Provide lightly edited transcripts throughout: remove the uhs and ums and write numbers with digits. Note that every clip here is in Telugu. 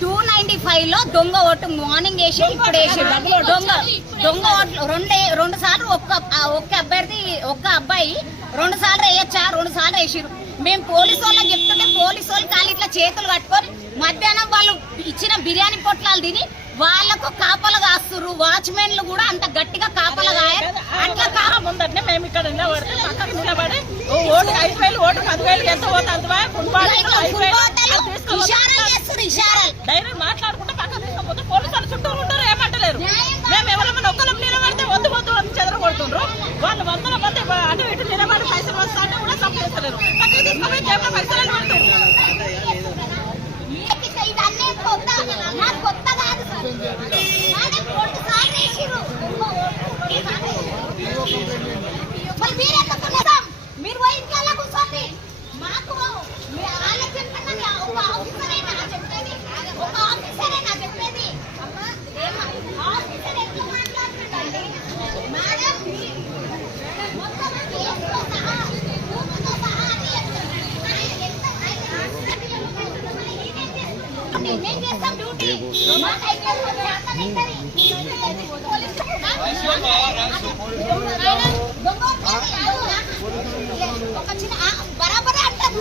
295 లో దొంగ ఓటు మార్నింగ్ వేసి ఇప్పుడు వేసి దొంగ ఓట్లు రెండు సార్లు ఒక్క అబ్బాయి 2 సార్లు వేయచ్చా 2 సార్లు వేసిరు. మేము పోలీసు వాళ్ళకి చెప్తుంటే పోలీసు వాళ్ళు కాళ్ళు ఇట్లా చేతులు కట్టుకొని మధ్యాహ్నం వాళ్ళు ఇచ్చిన బిర్యానీ పొట్లాలు తిని వాళ్ళకు కాపలు కాస్తురు. వాచ్మెన్లు కూడా అంత గట్టిగా కాపలు కాయరు. అట్లా ముందటనే మేము ఇక్కడ నిలబడితే పక్కకు నిలబడి ఓటు 5,000 ఓటు 10,000 ఎంత పోతుంది డైరెక్ట్ మాట్లాడుకుంటే పక్కన తీసుకపోతే పోలీసు వాళ్ళు చుట్టూ ఉంటారు, ఏమంటలేరు. మేము ఎవరైనా ఒక్కరం నిలబడితే వద్దు చెదరగొడుతుండ్రు. వాళ్ళు 100 మంది అటు ఇటు నిలబడి పైసలు వస్తానే కూడా సంపేస్తలేరు. పక్కన తీసుకుపోయి జేబులో పైసలు పెడుతున్నారు. మీరు పోయి ఇంట్లో కూర్చోండి. మాకు చెప్పండి ఒక ఆఫీసరేనా చెప్పేది ఆఫీసర్ ఎట్లా మాట్లాడుతుందండి మేడం మొత్తం మేము చేస్తాం డ్యూటీ ఒక చిన్న బరాబర్ అంటాం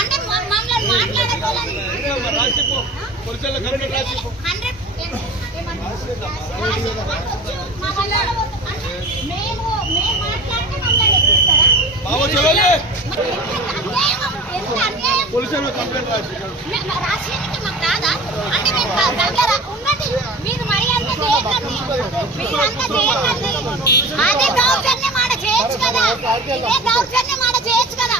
అంటే మమ్మల్ని మాట్లాడకోవాలని మేము మాట్లాడితే మమ్మల్ని ఎక్కిస్తారా? రాష్ట్రానికి మాకు రాదా అంటే మేము ఉన్నది మీరు మరి అంత చేయకండి, మీరంతా చేయకండి. అదే దౌర్జన్యం ఆడ చేయొచ్చు కదా, ఇదే దౌర్జన్యం ఆడ చేయొచ్చు కదా.